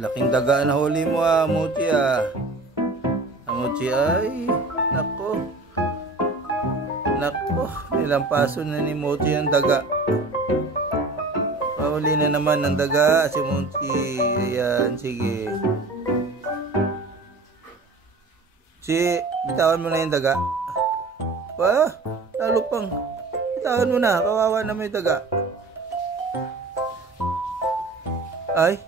Laking daga na huli mo Mochi Mochi ay, nako. Nako, nilampason na ni Mochi ang daga. Pahuli na naman ng daga si Mochi. Ayan, sige. Bitawan mo na yung daga. Lalo pang. Bitawan mo na, kawawa na may daga. Ay,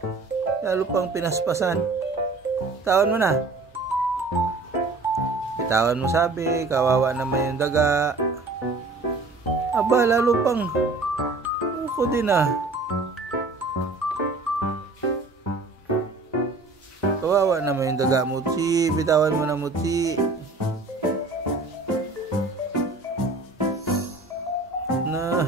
lalo pang pinaspasan. Bitawan mo na. Bitawan mo sabi, kawawa naman yung daga. Aba, lalo pang. Ako din Kawawa naman yung daga, Mochi. Bitawan mo na, Mochi. Na.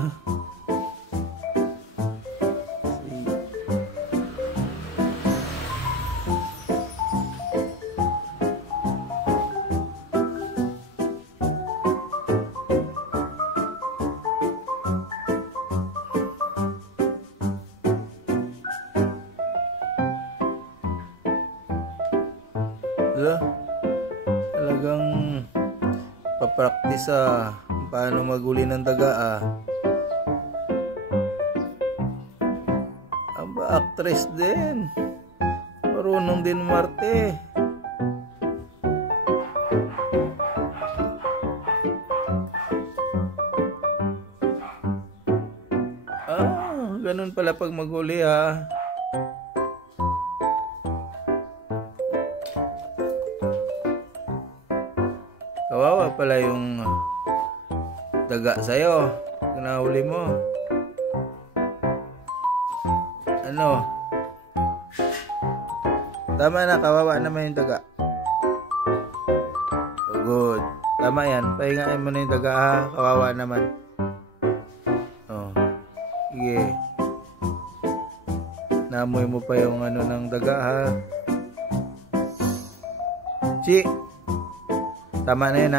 Talagang papractice paano maguli ng daga Aba, actress din, marunong din umarte. Ganun pala pag maghuli Kawawa pala yung daga sa'yo. Nahuli mo. Ano? Tama na, kawawa naman yung daga. Oh, good. Tama yan. Pahingain mo na yung daga Kawawa naman. Oh. Sige. Namoy mo pa yung ano ng daga Tama na yun